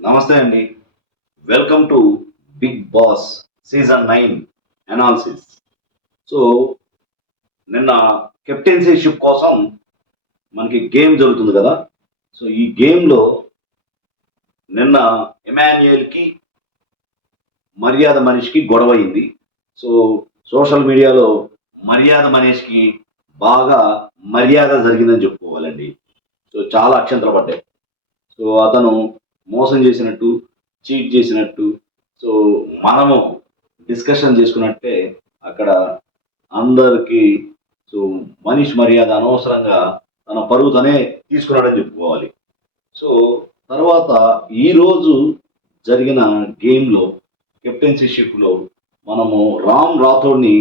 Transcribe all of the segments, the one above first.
నమస్తే అండి. Welcome to Bigg Boss season nine analysis so నిన్న కెప్టెన్సీషిప్ కోసం మనకి గేమ్ జరుగుతుంది కదా. సో ఈ గేమ్లో నిన్న ఎమాన్యుయల్కి మర్యాద మనిషికి గొడవ అయింది. సో సోషల్ మీడియాలో మర్యాద మనిషికి బాగా మర్యాద జరిగిందని చెప్పుకోవాలండి. సో చాలా అక్షంతలు పడ్డాయి. సో అతను మోసం చేసినట్టు చీట్ చేసినట్టు. సో మనము డిస్కషన్ చేసుకున్నట్టే అక్కడ అందరికీ సో మనిషి మర్యాద అనవసరంగా తన పరువు తనే తీసుకున్నాడని చెప్పుకోవాలి. సో తర్వాత ఈరోజు జరిగిన గేమ్లో కెప్టెన్సీషిప్లో మనము రామ్ రాథోడ్ని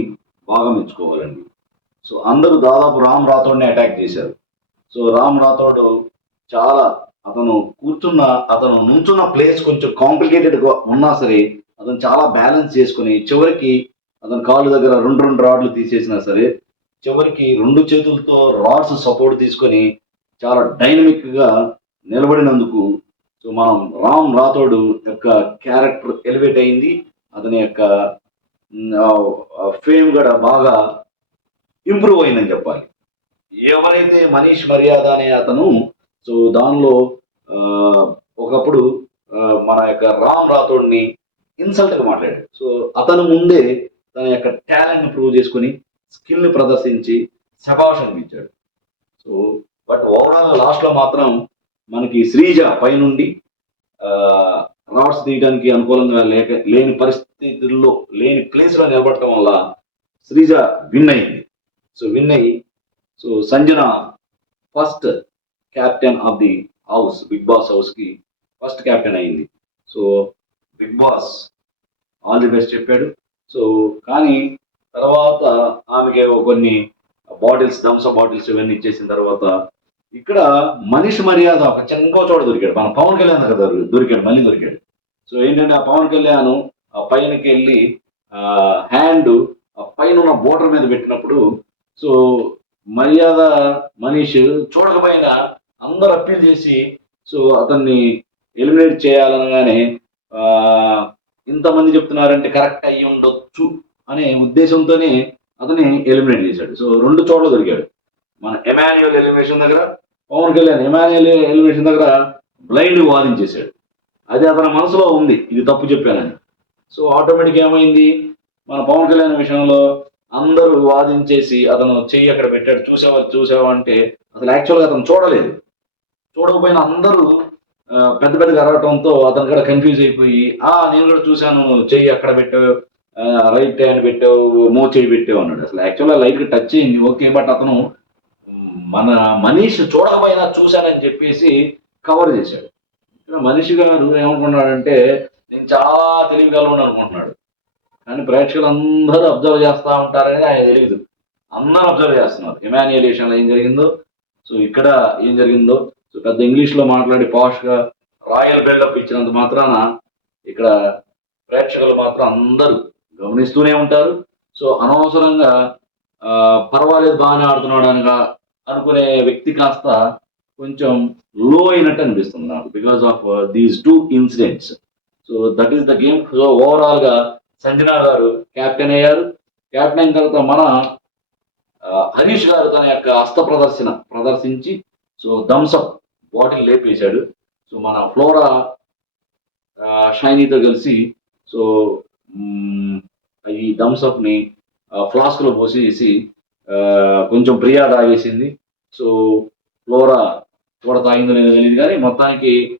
బాగా మెచ్చుకోవాలండి సో అందరూ దాదాపు రామ్ రాథోడ్ని అటాక్ చేశారు. సో రామ్ రాథోడ్ చాలా అతను కూర్చున్న అతను నుంచున్న ప్లేస్ కొంచెం కాంప్లికేటెడ్గా ఉన్నా సరే అతను చాలా బ్యాలెన్స్ చేసుకుని చివరికి అతని కాళ్ళు దగ్గర రెండు రెండు రాడ్లు తీసేసినా సరే చివరికి రెండు చేతులతో రాడ్స్ సపోర్ట్ తీసుకొని చాలా డైనమిక్గా నిలబడినందుకు సో మనం రామ్ రాథోడ్ యొక్క క్యారెక్టర్ ఎలివేట్ అయింది. అతని యొక్క ఫేమ్ కూడా బాగా ఇంప్రూవ్ అయిందని చెప్పాలి. ఎవరైతే మనీష్ మర్యాద అనే అతను సో దానిలో ఒకప్పుడు మన యొక్క రామ్ రాథోడ్ని ఇన్సల్ట్గా మాట్లాడాడు. సో అతను ముందే తన యొక్క టాలెంట్ని ప్రూవ్ చేసుకుని స్కిల్ని ప్రదర్శించి శభాష్ అనిపించాడు. సో బట్ ఓవరాల్ లాస్ట్లో మాత్రం మనకి శ్రీజ పైనుండి రాడ్స్ తీయడానికి అనుకూలంగా లేక లేని పరిస్థితుల్లో లేని ప్లేస్లో నిలబడటం వల్ల శ్రీజ విన్ అయింది. సో విన్ అయ్యి so Sanjana first captain of the house Bigg Boss హౌస్కి ఫస్ట్ క్యాప్టెన్ అయింది. So Bigg Boss all the best చెప్పాడు. సో కానీ తర్వాత ఆమెకి కొన్ని బాటిల్స్ థమ్స్ బాటిల్స్ ఇవన్నీ ఇచ్చేసిన తర్వాత ఇక్కడ మనిషి మర్యాద ఒక చిన్న చోట దొరికాడు. మన పవన్ కళ్యాణ్ దగ్గర దొరికాడు మళ్ళీ దొరికాడు. సో ఏంటంటే ఆ పవన్ కళ్యాణ్ ఆ పైనకి వెళ్ళి హ్యాండ్ ఆ పైన ఉన్న బోర్డర్ మీద పెట్టినప్పుడు సో మర్యాద మనీష్ చూడకపోయినా అందరు అప్పీల్ చేసి సో అతన్ని ఎలిమినేట్ చేయాలనగానే ఇంతమంది చెప్తున్నారంటే కరెక్ట్ అయ్యి ఉండొచ్చు అనే ఉద్దేశంతోనే అతన్ని ఎలిమినేట్ చేశాడు. సో రెండు చోట్ల దొరికాడు మన ఎమాన్యువల్ ఎలిమినేషన్ దగ్గర పవన్ కళ్యాణ్ ఎమాన్యువల్ ఎలిమినేషన్ దగ్గర బ్లైండ్ వాదించేశాడు. అది అతని మనసులో ఉంది. ఇది తప్పు చెప్పానని. సో ఆటోమేటిక్ ఏమైంది? మన పవన్ కళ్యాణ్ విషయంలో అందరూ వాదించేసి అతను చెయ్యి అక్కడ పెట్టాడు. చూసావా చూసావా అంటే అసలు యాక్చువల్గా అతను చూడలేదు. చూడకపోయినా అందరూ పెద్ద పెద్దగా అరవటంతో అతను కూడా కన్ఫ్యూజ్ అయిపోయి ఆ నేను కూడా చూశాను చెయ్యి అక్కడ పెట్టావు రైట్ హ్యాండ్ పెట్టావు మో చెయ్యి పెట్టావు అన్నాడు. అసలు యాక్చువల్గా లైట్ టచ్ అయింది ఓకే బట్ అతను మన మనీష్ చూడకపోయినా చూశానని చెప్పేసి కవర్ చేశాడు. మనిషిగా మనిషి గారు ఏమనుకున్నాడంటే నేను చాలా తెలివిగా ఉన్నాను అనుకుంటున్నాడు. కానీ ప్రేక్షకులు అందరూ అబ్జర్వ్ చేస్తూ ఉంటారని ఆయన తెలియదు అందరూ అబ్జర్వ్ చేస్తున్నారు. ఇమాన్యుయల్ ఏం జరిగిందో సో ఇక్కడ ఏం జరిగిందో సో పెద్ద ఇంగ్లీష్లో మాట్లాడి పాష్గా రాయల్ బిల్డప్ ఇచ్చినంత మాత్రాన ఇక్కడ ప్రేక్షకులు మాత్రం అందరూ గమనిస్తూనే ఉంటారు. సో అనవసరంగా పర్వాలేదు బాగానే ఆడుతున్నాడు అనగా అనుకునే వ్యక్తి కాస్త కొంచెం లో అయినట్టు అనిపిస్తుంది నాకు because of these two incidents so that is the game so ఓవరాల్గా సంజన గారు క్యాప్టెన్ అయ్యారు. క్యాప్టెన్ అయిన తర్వాత మన హరీష్ గారు తన యొక్క హస్త ప్రదర్శన ప్రదర్శించి సో థమ్స్అప్ బాటిల్ లేపేశాడు. సో మన ఫ్లోరా షైనీతో కలిసి సో ఈ థమ్స్అప్ ఫ్లాస్క్లో పోసేసి కొంచెం ప్రియా తాగేసింది. సో ఫ్లోరా కూడా తాగిందో లేదో తెలియదు కానీ మొత్తానికి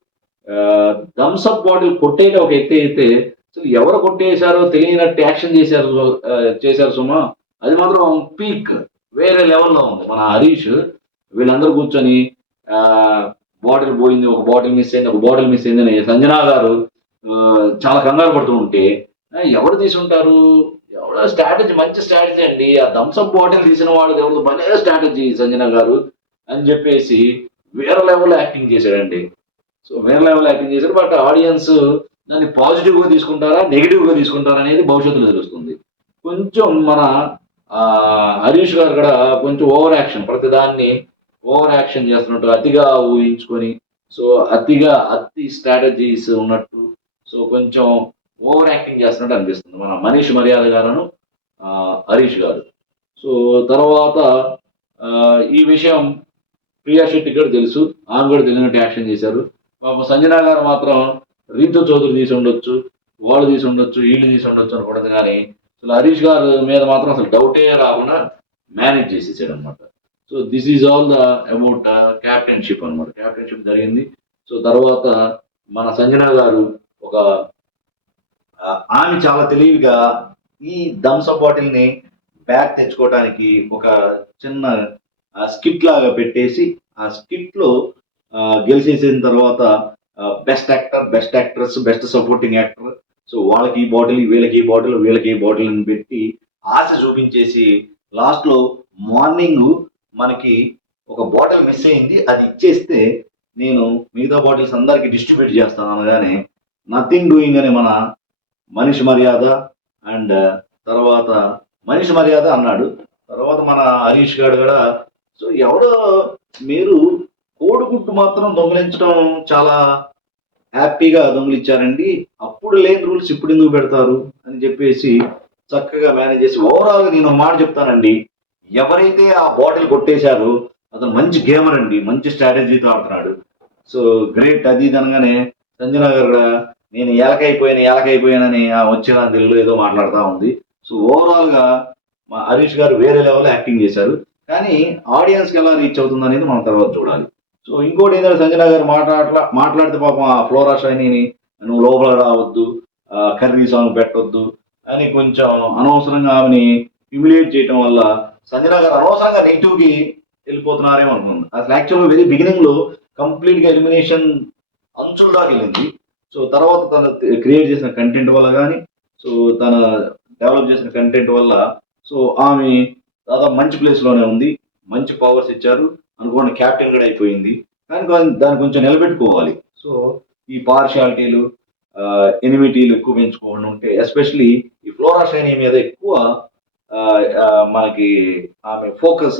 థమ్స్అప్ బాటిల్ కొట్టేట ఒక ఎత్తే అయితే ఎవరు కొట్టేశారో తెలియనట్టు యాక్షన్ చేశారు చేశారు సుమా. అది మాత్రం పీక్ వేరే లెవెల్లో ఉంది. మన హరీష్ వీళ్ళందరూ కూర్చొని బాటిల్ పోయింది ఒక బాటిల్ మిస్ అయింది ఒక బాటిల్ మిస్ అయింది అని సంజనా గారు చాలా కంగారు పడుతూ ఉంటే ఎవరు తీసుంటారు? ఎవరో స్ట్రాటజీ మంచి స్ట్రాటజీ అండి. ఆ థమ్స్అప్ బాటిల్ తీసిన వాళ్ళు ఎవరు భలే స్ట్రాటజీ సంజన గారు అని చెప్పేసి వేరే లెవెల్ యాక్టింగ్ చేశాడండి. సో వేరే లెవెల్ యాక్టింగ్ చేశాడు బట్ ఆడియన్స్ దాన్ని పాజిటివ్గా తీసుకుంటారా నెగిటివ్గా తీసుకుంటారా అనేది భవిష్యత్తులో తెలుస్తుంది. కొంచెం మన హరీష్ గారు కూడా కొంచెం ఓవర్ యాక్షన్ ప్రతిదాన్ని ఓవర్ యాక్షన్ చేస్తున్నట్టు అతిగా ఊహించుకొని సో అతిగా అతి స్ట్రాటజీస్ ఉన్నట్టు సో కొంచెం ఓవర్ యాక్టింగ్ చేస్తున్నట్టు అనిపిస్తుంది. మన మనీష్ మర్యాద గారును హరీష్ గారు. సో తర్వాత ఈ విషయం ప్రియా శెట్టి కూడా తెలుసు ఆమె కూడా తెలియనట్టు యాక్షన్ చేశారు. పాప సంజనా గారు మాత్రం రీతు చౌదరి తీసి ఉండొచ్చు వాళ్ళు తీసి ఉండొచ్చు వీళ్ళు తీసి ఉండొచ్చు అనుకుంటుంది కానీ అసలు హరీష్ గారు మీద మాత్రం అసలు డౌటే రాకుండా మేనేజ్ చేసేసాడు అనమాట so this is all the about captainship అనమాట క్యాప్టెన్షిప్ జరిగింది. సో తర్వాత మన సంజన గారు ఒక ఆమె చాలా తెలివిగా ఈ థమ్స్ అప్ బాటిల్ని బ్యాక్ తెచ్చుకోవడానికి ఒక చిన్న స్కిట్ లాగా పెట్టేసి ఆ స్కిట్లో గెలిచేసిన తర్వాత best actor best actress best supporting actor so వాళ్ళకి ఈ బాటిల్ వీళ్ళకి ఈ బాటిల్ వీళ్ళకి ఈ బాటిల్ అని పెట్టి ఆశ చూపించేసి లాస్ట్లో మార్నింగ్ మనకి ఒక బాటిల్ మిస్ అయింది. అది ఇచ్చేస్తే నేను మిగతా బాటిల్స్ అందరికి డిస్ట్రిబ్యూట్ చేస్తాను అనగానే నథింగ్ డూయింగ్ అని మన మనిషి మర్యాద అండ్ తర్వాత మనిషి మర్యాద అన్నాడు. తర్వాత మన హరీష్ గారు కూడా సో ఎవరో మీరు కోడిగుడ్డు మాత్రం దొంగిలించడం చాలా హ్యాపీగా దొంగిలించారండి అప్పుడు లేని రూల్స్ ఇప్పుడు ఎందుకు పెడతారు అని చెప్పేసి చక్కగా మేనేజ్ చేసి ఓవరాల్గా నేను మాట చెప్తానండి. ఎవరైతే ఆ బాటిల్ కొట్టేశారో అతను మంచి గేమర్ అండి మంచి స్ట్రాటజీతో ఆడుతున్నాడు. సో గ్రేట్ అది ఇది అనగానే సంజన గారు కూడా నేను ఎలకైపోయాను ఎలకైపోయానని ఆ వచ్చిన తెలుగులో ఏదో మాట్లాడుతూ ఉంది. సో ఓవరాల్గా మా హరీష్ గారు వేరే లెవెల్ యాక్టింగ్ చేశారు. కానీ ఆడియన్స్కి ఎలా రీచ్ అవుతుంది అనేది మనం తర్వాత చూడాలి. సో ఇంకోటి ఏంటంటే సంజన గారు మాట్లాడలా మాట్లాడితే పాపం ఆ ఫ్లోరా షైనీని నువ్వు లోపల రావద్దు కర్రీ సాంగ్ పెట్టొద్దు అని కొంచెం అనవసరంగా ఆమెని హ్యూమిలియేట్ చేయటం వల్ల సంజన గారు అనవసరంగా నెగిటివ్కి వెళ్ళిపోతున్నారేమో అనుకుంది. అసలు యాక్చువల్గా వెరీ బిగినింగ్లో కంప్లీట్గా ఎలిమినేషన్ అంచుల దాకా వెళ్ళింది. సో తర్వాత తన క్రియేట్ చేసిన కంటెంట్ వల్ల కానీ సో తన డెవలప్ చేసిన కంటెంట్ వల్ల సో ఆమె దాదాపు మంచి ప్లేస్లోనే ఉంది. మంచి పవర్స్ ఇచ్చారు. అనుకోండి క్యాప్టెన్ కూడా అయిపోయింది. కానీ దాన్ని కొంచెం నిలబెట్టుకోవాలి. సో ఈ పార్షియాలిటీలు ఎనిమిటీలు ఎక్కువ పెంచుకోకుండా ఉంటే ఎస్పెషలీ ఈ ఫ్లోరా శ్రేణి మీద ఎక్కువ మనకి ఆమె ఫోకస్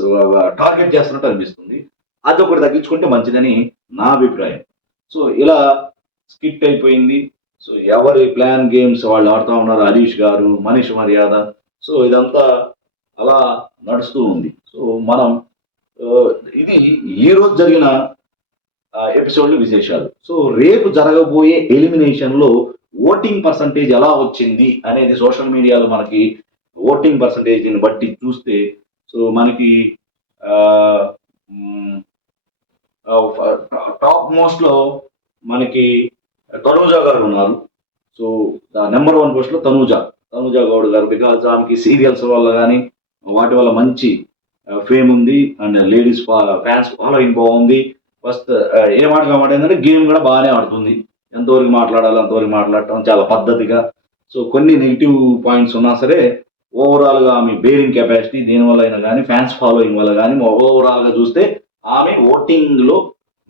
టార్గెట్ చేస్తున్నట్టు అనిపిస్తుంది. అది ఒకటి తగ్గించుకుంటే మంచిదని నా అభిప్రాయం. సో ఇలా స్కిప్ అయిపోయింది. సో ఎవరి ప్లాన్ గేమ్స్ వాళ్ళు ఆడుతూ ఉన్నారు హరీష్ గారు మనీష్ మర్యాద. సో ఇదంతా అలా నడుస్తూ ఉంది. సో మనం ఇది ఈ రోజు జరిగిన ఎపిసోడ్లు విశేషాలు. సో రేపు జరగబోయే ఎలిమినేషన్లో ఓటింగ్ పర్సంటేజ్ ఎలా వచ్చింది అనేది సోషల్ మీడియాలో మనకి ఓటింగ్ పర్సంటేజ్ని బట్టి చూస్తే సో మనకి టాప్ మోస్ట్లో మనకి తనూజ గారు ఉన్నారు. సో నెంబర్ వన్ పోస్ట్లో తనూజ. తనూజ గౌడ్ గారు బికాజ్ ఆమెకి సీరియల్స్ వల్ల కానీ వాటి వల్ల మంచి ఫేమ్ ఉంది అండ్ లేడీస్ ఫ్యాన్స్ ఫాలోయింగ్ బాగుంది. ఫస్ట్ ఏ మాట ఏంటంటే గేమ్ కూడా బాగానే ఆడుతుంది. ఎంతవరకు మాట్లాడాలి అంతవరకు మాట్లాడటం చాలా పద్ధతిగా. సో కొన్ని నెగిటివ్ పాయింట్స్ ఉన్నా సరే ఓవరాల్గా ఆమె బేరింగ్ కెపాసిటీ దీనివల్ల అయినా కానీ ఫ్యాన్స్ ఫాలోయింగ్ వల్ల కానీ ఓవరాల్గా చూస్తే ఆమె ఓటింగ్లో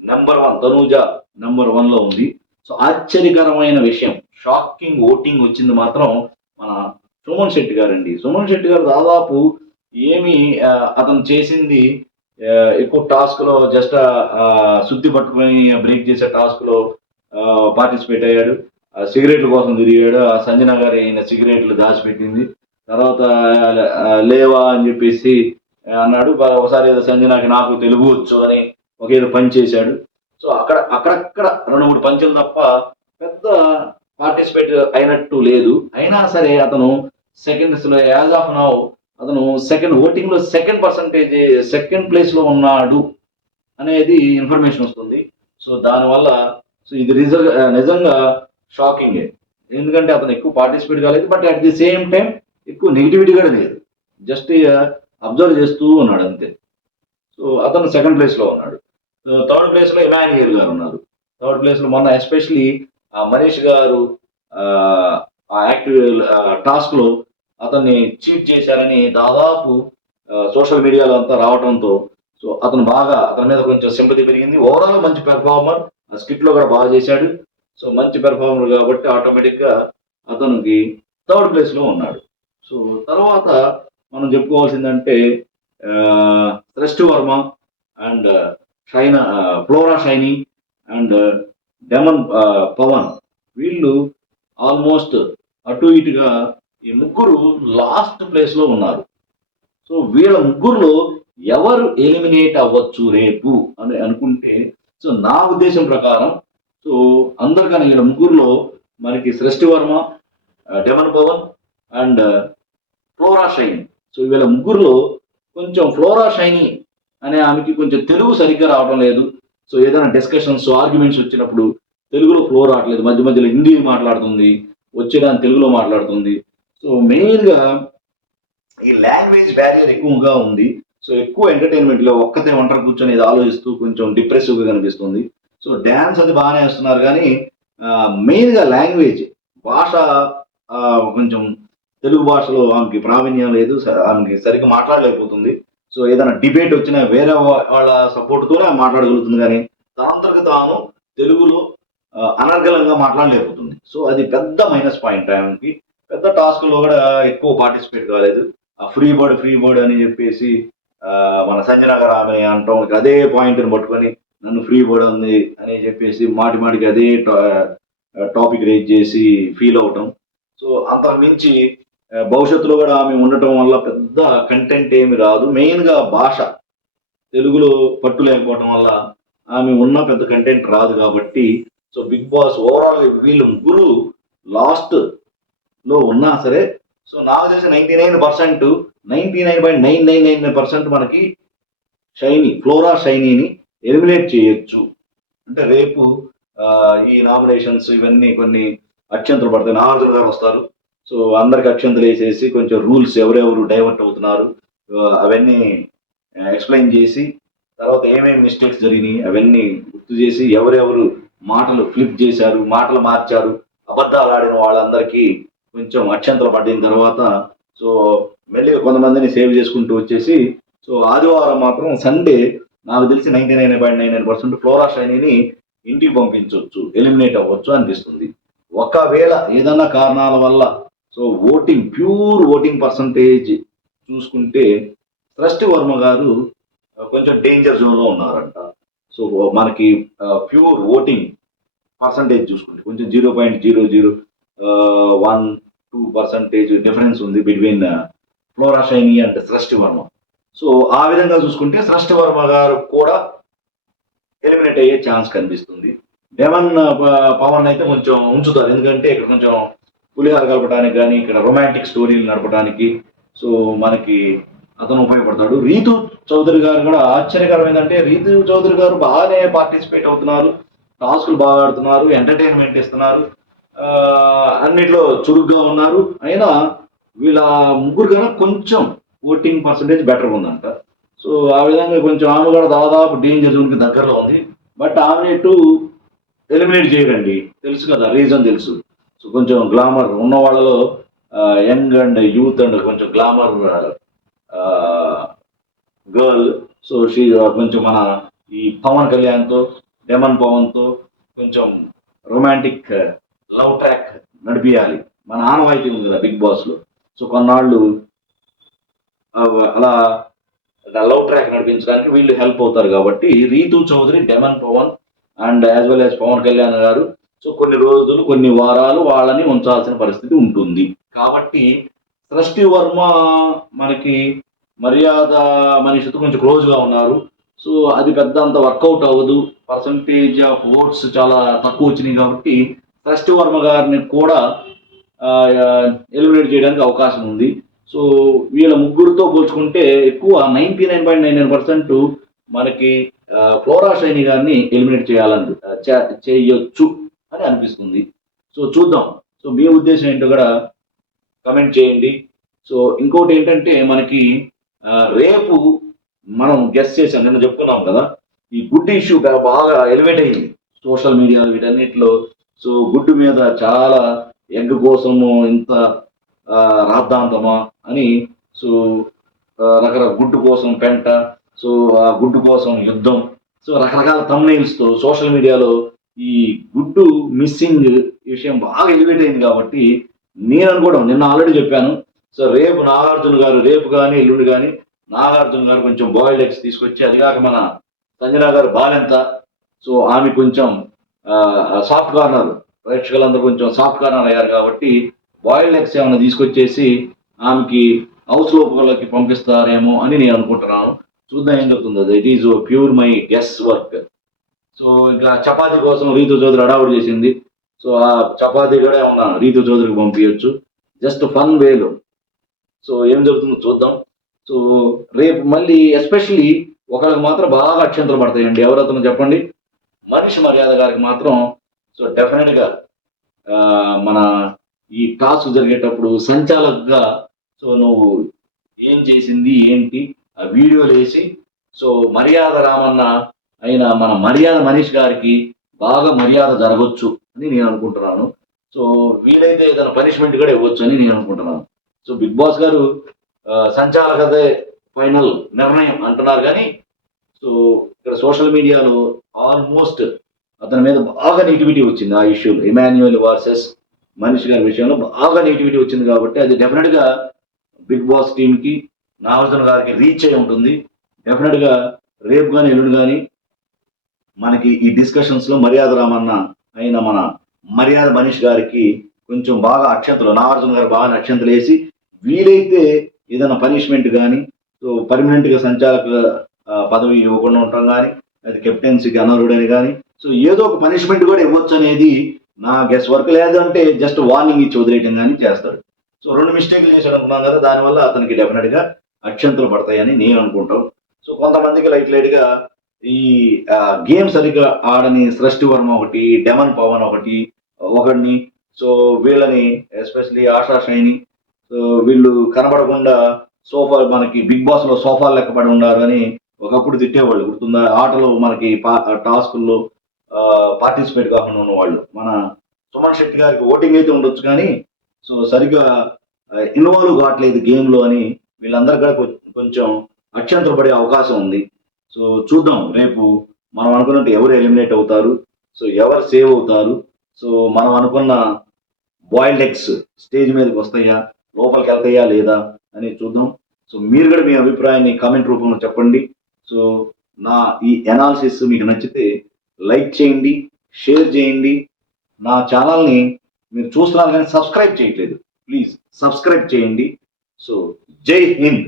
నెంబర్ వన్ తనూజ నెంబర్ వన్లో ఉంది. సో ఆశ్చర్యకరమైన విషయం షాకింగ్ ఓటింగ్ వచ్చింది మాత్రం మన సుమన్ శెట్టి గారండి. సుమన్ శెట్టి గారు దాదాపు ఏమి అతను చేసింది ఎక్కువ టాస్క్లో జస్ట్ శుద్ధి పట్టుకొని బ్రేక్ చేసే టాస్క్లో పార్టిసిపేట్ అయ్యాడు. ఆ సిగరెట్ల కోసం తిరిగాడు. ఆ సంజన గారి అయిన సిగరెట్లు దాచిపెట్టింది. తర్వాత లేవా అని చెప్పేసి అన్నాడు. ఒకసారి ఏదో సంజనాకి నాకు తెలుగు వచ్చు అని ఒక పని చేశాడు. సో అక్కడ అక్కడక్కడ రెండు మూడు పంచులు తప్ప పెద్ద పార్టిసిపేట్ అయినట్టు లేదు. అయినా సరే అతను సెకండ్స్లో యాజ్ ఆఫ్ నౌ అతను సెకండ్ ఓటింగ్లో సెకండ్ పర్సంటేజ్ సెకండ్ ప్లేస్లో ఉన్నాడు అనేది ఇన్ఫర్మేషన్ వస్తుంది. సో దానివల్ల సో ఇది రిజ నిజంగా షాకింగ్ ఎందుకంటే అతను ఎక్కువ పార్టిసిపేట్ కాలేదు but at the same time ఎక్కువ నెగిటివిటీ కూడా లేదు. జస్ట్ అబ్జర్వ్ uh, చేస్తూ ఉన్నాడు అంతే. సో అతను సెకండ్ ప్లేస్లో ఉన్నాడు. థర్డ్ ప్లేస్లో ఇమాన్యుయల్ గారు ఉన్నారు. థర్డ్ ప్లేస్లో మొన్న ఎస్పెషలీ మనీష్ గారు ఆ, యాక్టివ్ టాస్క్లో అతన్ని చీట్ చేశారని దాదాపు సోషల్ మీడియాలో అంతా రావడంతో సో అతను బాగా అతని మీద కొంచెం సింపతి పెరిగింది. ఓవరాల్ మంచి పెర్ఫార్మర్ స్కిట్లో కూడా బాగా చేశాడు. సో మంచి పెర్ఫార్మర్ కాబట్టి ఆటోమేటిక్గా అతనికి థర్డ్ ప్లేస్లో ఉన్నాడు. సో తర్వాత మనం చెప్పుకోవాల్సిందంటే Srishti Varma and Shaina Flora Saini and demon Pawan. వీళ్ళు ఆల్మోస్ట్ అటు ఇటుగా ఈ ముగ్గురు లాస్ట్ ప్లేస్లో ఉన్నారు. సో వీళ్ళ ముగ్గురులో ఎవరు ఎలిమినేట్ అవ్వచ్చు రేపు అని అనుకుంటే సో నా ఉద్దేశం ప్రకారం సో అందరికన్నా వీళ్ళ ముగ్గురులో మనకి Srishti Varma Demon Pavan and Flora Saini. So వీళ్ళ ముగ్గురులో కొంచెం ఫ్లోరా షైని అనే ఆమెకి కొంచెం తెలుగు సరిగ్గా రావడం లేదు. సో ఏదైనా డిస్కషన్స్ ఆర్గ్యుమెంట్స్ వచ్చినప్పుడు తెలుగులో ఫ్లో రావట్లేదు. మధ్య మధ్యలో హిందీ మాట్లాడుతుంది వచ్చేదాన్ని తెలుగులో మాట్లాడుతుంది. సో మెయిన్గా ఈ లాంగ్వేజ్ బ్యారియర్ ఎక్కువగా ఉంది. సో ఎక్కువ ఎంటర్టైన్మెంట్లో ఒక్కతే ఒంటరి కూర్చొని ఇది ఆలోచిస్తూ కొంచెం డిప్రెసివ్గా కనిపిస్తుంది. సో డ్యాన్స్ అది బాగానే వేస్తున్నారు కానీ మెయిన్గా లాంగ్వేజ్ భాష కొంచెం తెలుగు భాషలో ఆమెకి ప్రావీణ్యం లేదు. ఆమెకి సరిగ్గా మాట్లాడలేకపోతుంది. సో ఏదైనా డిబేట్ వచ్చినా వేరే వాళ్ళ సపోర్ట్తోనే మాట్లాడగలుగుతుంది కానీ తనంతరకు తాను తెలుగులో అనర్గలంగా మాట్లాడలేకపోతుంది. సో అది పెద్ద మైనస్ పాయింట్ ఆమెకి. పెద్ద టాస్క్లో కూడా ఎక్కువ పార్టిసిపేట్ కాలేదు. ఆ ఫ్రీ బర్డ్ ఫ్రీ బర్డ్ అని చెప్పేసి మన సంజన ఆమె అంటాం. అదే పాయింట్ని పట్టుకొని నన్ను ఫ్రీ బర్డ్ ఉంది అని చెప్పేసి మాటి మాటికి అదే టాపిక్ రేజ్ చేసి ఫీల్ అవటం సో అంతకు మించి భవిష్యత్తులో కూడా ఆమె ఉండటం వల్ల పెద్ద కంటెంట్ ఏమి రాదు. మెయిన్గా భాష. తెలుగులో పట్టు లేకపోవటం వల్ల ఆమె ఉన్న పెద్ద కంటెంట్ రాదు కాబట్టి సో బిగ్ బాస్ ఓవరాల్ వీళ్ళు ముగ్గురు లాస్ట్ లో ఉన్నా సరే సో నాకు తెలిసి ninety nine percent ninety nine point nine nine nine percent మనకి షైనీ ఫ్లోరా షైనీని ఎలిమినేట్ చేయొచ్చు. అంటే రేపు ఈ నామినేషన్స్ ఇవన్నీ కొన్ని అక్షంతలు పడతాయి. నాగార్జున గారు వస్తారు. సో అందరికి అక్షంతలు వేసేసి కొంచెం రూల్స్ ఎవరెవరు డైవర్ట్ అవుతున్నారు అవన్నీ ఎక్స్ప్లెయిన్ చేసి తర్వాత ఏమేమి మిస్టేక్స్ జరిగినాయి అవన్నీ గుర్తు చేసి ఎవరెవరు మాటలు ఫ్లిప్ చేశారు మాటలు మార్చారు అబద్ధాలు ఆడిన వాళ్ళందరికీ కొంచెం అక్షంతలు పడిన తర్వాత సో మెల్లిగా కొంతమందిని సేవ్ చేసుకుంటూ వచ్చేసి సో ఆదివారం మాత్రం సండే నాకు తెలిసి ninety nine point nine nine percent Flora షైనీని ఇంటికి పంపించవచ్చు ఎలిమినేట్ అవ్వచ్చు అనిపిస్తుంది. ఒకవేళ ఏదైనా కారణాల వల్ల so voting pure voting percentage చూసుకుంటే సృష్టి వర్మ గారు కొంచెం డేంజర్ జోన్లో ఉన్నారంట. సో మనకి ప్యూర్ ఓటింగ్ పర్సంటేజ్ చూసుకుంటే కొంచెం zero point zero zero one two percentage difference ఉంది between Flora Saini and Srishti Varma so ఆ విధంగా చూసుకుంటే సృష్టి వర్మ గారు కూడా ఎలిమినేట్ అయ్యే ఛాన్స్ కనిపిస్తుంది. డెవన్ పవన్ అయితే కొంచెం ఉంచుతారు. ఎందుకంటే ఇక్కడ కొంచెం పులిహార కలపడానికి కానీ ఇక్కడ రొమాంటిక్ స్టోరీలు నడపడానికి సో మనకి అతను ఉపయోగపడతాడు. రీతు చౌదరి గారు కూడా ఆశ్చర్యకరం ఏంటంటే రీతు చౌదరి గారు బాగానే పార్టిసిపేట్ అవుతున్నారు. టాస్కులు బాగా ఆడుతున్నారు ఎంటర్టైన్మెంట్ ఇస్తున్నారు. అన్నిట్లో చురుగ్గా ఉన్నారు. అయినా వీళ్ళ ముగ్గురు కన్నా కొంచెం ఓటింగ్ పర్సంటేజ్ బెటర్ ఉందంట. సో ఆ విధంగా కొంచెం ఆమె కూడా దాదాపు డేంజర్ జోన్కి దగ్గరలో ఉంది. బట్ ఆమె టు ఎలిమినేట్ చేయరండి తెలుసు కదా రీజన్ తెలుసు. సో కొంచెం గ్లామర్ ఉన్న వాళ్ళలో యంగ్ అండ్ యూత్ అండ్ కొంచెం గ్లామర్ గర్ల్. సో షీ కొంచెం మన ఈ పవన్ కళ్యాణ్తో డెమన్ పవన్తో కొంచెం రొమాంటిక్ లవ్ ట్రాక్ నడిపియాలి. మన ఆనవాయితీ ఉంది కదా బిగ్ బాస్లో సో కొన్నాళ్ళు అలా లవ్ ట్రాక్ నడిపించడానికి వీళ్ళు హెల్ప్ అవుతారు కాబట్టి Ritu Chaudhary Demon Pavan and as well as Pavan Kalyan garu. So కొన్ని రోజులు కొన్ని వారాలు వాళ్ళని ఉంచాల్సిన పరిస్థితి ఉంటుంది. కాబట్టి సృష్టి వర్మ మనకి మర్యాద మనిషితో కొంచెం క్లోజ్గా ఉన్నారు. సో అది పెద్ద అంత వర్కౌట్ అవ్వదు. పర్సంటేజ్ ఆఫ్ ఓట్స్ చాలా తక్కువ వచ్చినాయి కాబట్టి సృష్టి వర్మ గారిని కూడా ఎలిమినేట్ చేయడానికి అవకాశం ఉంది. సో వీళ్ళ ముగ్గురితో పోల్చుకుంటే ఎక్కువ ninety nine point nine nine percent మనకి ఫ్లోరా షైని గారిని ఎలిమినేట్ చేయాలని చే- చేయొచ్చు అని అనిపిస్తుంది. సో చూద్దాం. సో మీ ఉద్దేశం ఏంటో కూడా కమెంట్ చేయండి. సో ఇంకోటి ఏంటంటే మనకి రేపు మనం గెస్ట్ చేసాం నిన్న చెప్పుకున్నాం కదా ఈ గుడ్ ఇష్యూ బాగా ఎలివేట్ అయింది. సోషల్ మీడియాలో వీటన్నిటిలో సో గుడ్డు మీద చాలా ఎగ్ కోసము ఇంత రాద్ధాంతమా అని సో రకరకాల గుడ్డు కోసం పెంట సో ఆ గుడ్డు కోసం యుద్ధం సో రకరకాల తమ్నైల్స్తో సోషల్ మీడియాలో ఈ గుడ్డు మిస్సింగ్ విషయం బాగా ఎలివేట్ అయింది కాబట్టి నేను అనుకోవడం నిన్న ఆల్రెడీ చెప్పాను. సో రేపు నాగార్జున గారు రేపు కానీ ఎల్లుండి కానీ నాగార్జున గారు కొంచెం బాయిల్డ్ ఎగ్స్ తీసుకొచ్చి అది కాక మన సంజనా గారు బాలెంత సో ఆమె కొంచెం సాఫ్ట్ కార్నర్. ప్రేక్షకులందరూ కొంచెం సాఫ్ట్ కార్నర్ అయ్యారు కాబట్టి బాయిల్డ్ ఎగ్స్ ఏమైనా తీసుకొచ్చేసి ఆమెకి హౌస్ లోపలకి పంపిస్తారేమో అని నేను అనుకుంటున్నాను. చూద్దాం ఏం జరుగుతుందో. It is pure my guess work so ఇంకా చపాతీ కోసం రీతు చౌదరి అడావుడు చేసింది. సో ఆ చపాతీ కూడా ఏమన్నా రీతు చౌదరికి పంపించచ్చు. జస్ట్ ఫన్ వేలో. సో ఏం జరుగుతుందో చూద్దాం. సో రేపు మళ్ళీ ఎస్పెషలీ ఒకళ్ళకి మాత్రం బాగా అక్షంతలు పడతాయండి. ఎవరతను చెప్పండి? మనిషి మర్యాద గారికి మాత్రం సో డెఫినెట్గా మన ఈ టాస్క్ జరిగేటప్పుడు సంచాలకుగా సో నువ్వు ఏం చేసింది ఏంటి ఆ వీడియోలు వేసి సో మర్యాద రామన్న అయిన మన మర్యాద మనీష్ గారికి బాగా మర్యాద జరగవచ్చు అని నేను అనుకుంటున్నాను. సో వీలైతే ఏదైనా పనిష్మెంట్ కూడా ఇవ్వచ్చు అని నేను అనుకుంటున్నాను. సో బిగ్ బాస్ గారు సంచాలకదే ఫైనల్ నిర్ణయం అంటున్నారు కానీ సో ఇక్కడ సోషల్ మీడియాలో ఆల్మోస్ట్ అతని మీద బాగా నెగిటివిటీ వచ్చింది ఆ ఇష్యూలో ఇమాన్యువల్ వర్సెస్ మనిషి గారి విషయంలో బాగా నెగిటివిటీ వచ్చింది కాబట్టి అది డెఫినెట్గా బిగ్ బాస్ టీమ్కి నాగార్జున గారికి రీచ్ అయి ఉంటుంది. డెఫినెట్గా రేపు కానీ ఎల్లుండి కానీ మనకి ఈ డిస్కషన్స్లో మర్యాద రామన్న అయిన మన మర్యాద మనీష్ గారికి కొంచెం బాగా అక్షంతలు నాగార్జున గారు బాగా అక్షంతలు వేసి వీలైతే ఏదైనా పనిష్మెంట్ కానీ సో పర్మనెంట్గా సంచాలక పదవి ఇవ్వకుండా ఉండటం కానీ అది కెప్టెన్సీకి అనర్హుడని కానీ సో ఏదో ఒక పనిష్మెంట్ కూడా ఇవ్వచ్చు అనేది నా గెస్ వర్క్ లేదంటే జస్ట్ వార్నింగ్ ఇచ్చి వదిలేయటం కానీ చేస్తాడు. సో రెండు మిస్టేక్లు చేశాడు అనుకున్నాం కదా దానివల్ల అతనికి డెఫినెట్గా అక్షంతలు పడతాయని నేను అనుకుంటాం. సో కొంతమందికి లైట్ లైట్గా ఈ గేమ్ సరిగ్గా ఆడని సృష్టి వర్మ ఒకటి డెమన్ పవన్ ఒకటి ఒకడిని. సో వీళ్ళని ఎస్పెషలీ ఆశా షైని సో వీళ్ళు కనబడకుండా సోఫా మనకి బిగ్ బాస్లో సోఫాలు సోఫా లెక్క పడి ఉన్నారు అని ఒకప్పుడు తిట్టేవాళ్ళు గుర్తుందా? ఆటలో మనకి టాస్కుల్లో పార్టిసిపేట్ కాకుండా ఉన్నవాళ్ళు. మన సుమన్ శెట్టి గారికి ఓటింగ్ అయితే ఉండొచ్చు కానీ సో సరిగ్గా ఇన్వాల్వ్ కావట్లేదు గేమ్లో అని వీళ్ళందరూ కూడా కొంచెం అక్షంతలు పడే అవకాశం ఉంది. సో చూద్దాం రేపు మనం అనుకున్నట్టు ఎవరు ఎలిమినేట్ అవుతారు? సో ఎవరు సేవ్ అవుతారు? సో మనం అనుకున్న బాయిల్డ్ ఎగ్స్ స్టేజ్ మీదకి వస్తాయా? లోపలికి వెళ్తాయా లేదా? అని చూద్దాం. సో మీరు కూడా మీ అభిప్రాయాన్ని కామెంట్ రూపంలో చెప్పండి. సో నా ఈ ఎనాలిసిస్ మీకు నచ్చితే లైక్ చేయండి షేర్ చేయండి. నా ఛానల్ని మీరు చూస్తున్నారు కానీ సబ్స్క్రైబ్ చేయట్లేదు. ప్లీజ్ సబ్స్క్రైబ్ చేయండి. సో జై హింద్.